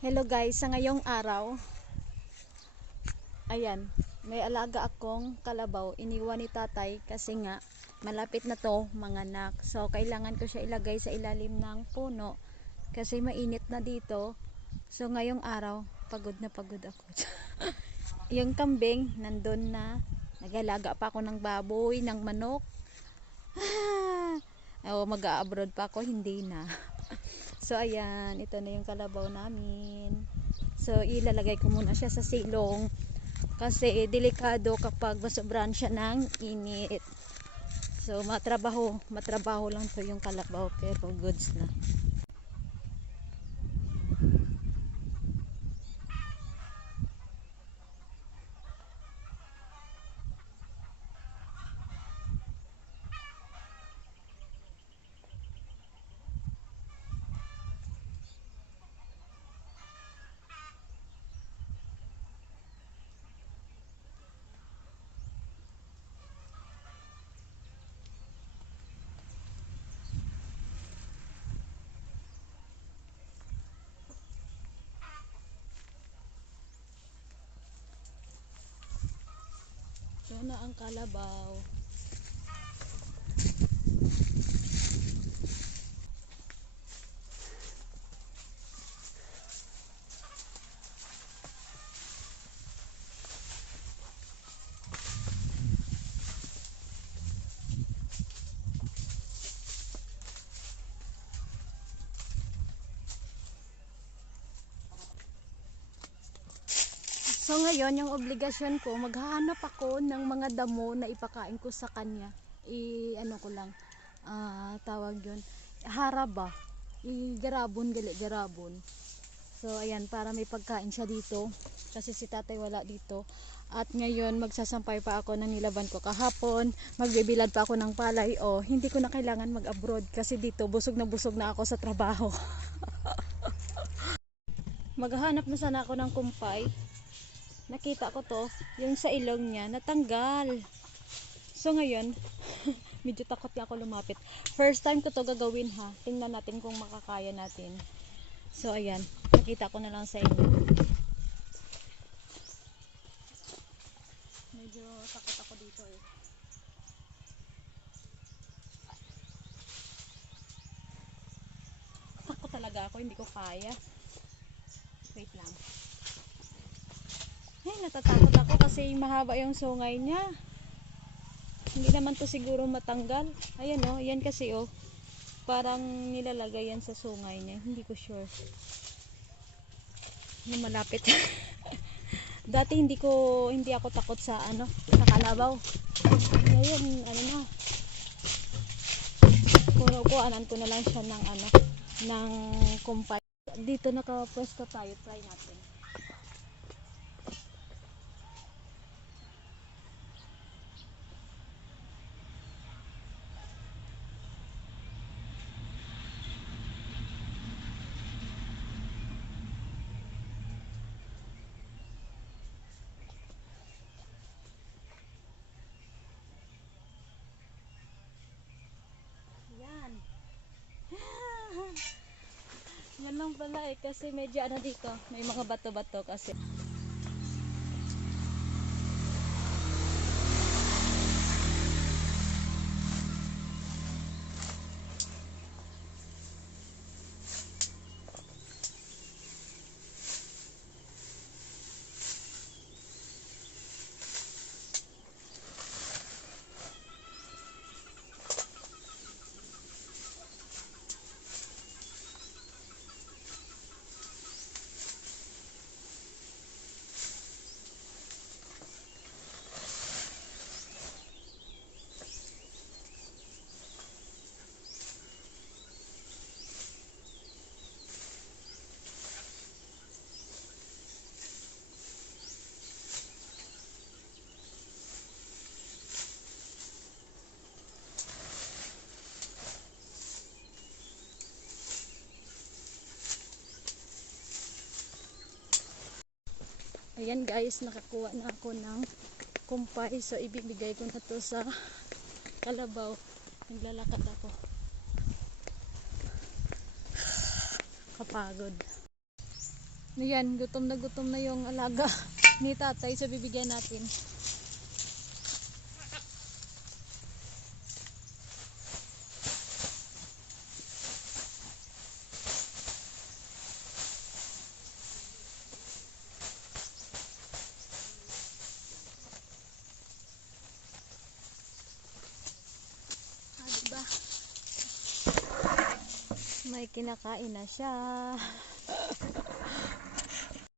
Hello guys, sa ngayong araw, ayan, may alaga akong kalabaw. Iniwan ni tatay kasi nga malapit na to manganak. So, kailangan ko siya ilagay sa ilalim ng puno kasi mainit na dito. So, ngayong araw, pagod na pagod ako. Yung kambing, nandun na. Nagalaga pa ako ng baboy, ng manok. o mag-abroad pa ako, hindi na. So ayan, ito na yung kalabaw namin. So ilalagay ko muna siya sa silong kasi delikado kapag masobran siya ng init. So matrabaho, matrabaho lang to yung kalabaw pero goods na. Na ang kalabaw. So ngayon, yung obligasyon ko, maghahanap ako ng mga damo na ipakain ko sa kanya. I, ano ko lang, ah, tawag yun, haraba. I-garabon, gali, garabon. So ayan, para may pagkain siya dito. Kasi si tatay wala dito. At ngayon, magsasampay pa ako ng nilaban ko kahapon. Magbibilad pa ako ng palay. O, hindi ko na kailangan mag-abroad. Kasi dito, busog na busog na ako sa trabaho. Maghahanap na sana ako ng kumpay nakita ko to, yung sa ilong niya, natanggal. So ngayon, medyo takot na ako lumapit. First time ko to gagawin ha. Tingnan natin kung makakaya natin. So ayan, nakita ko na lang sa inyo. Medyo takot ako dito eh. Takot talaga ako, hindi ko kaya. Wait lang. Natatakot ako kasi mahaba yung sungay niya. Hindi naman to siguro matanggal. Ayan oh, yan kasi oh. Parang nilalagay yan sa sungay niya. Hindi ko sure. Yung malapit. Dati hindi ko, hindi ako takot sa ano, sa kalabaw. Ngayon, ano na. Kuno ko, anan ko na lang siya ng ano, ng kumpay. Dito nakapwesto tayo, try natin. Yan. Pala eh kasi medyo ano dito, may mga bato-bato kasi. Ayan guys, nakakuha na ako ng kumpay. So ibibigay ko na to sa kalabaw. Naglalakad ako. Kapagod. Ayan, gutom na gutom na yung alaga ni tatay sa bibigyan natin. Kinakain na siya.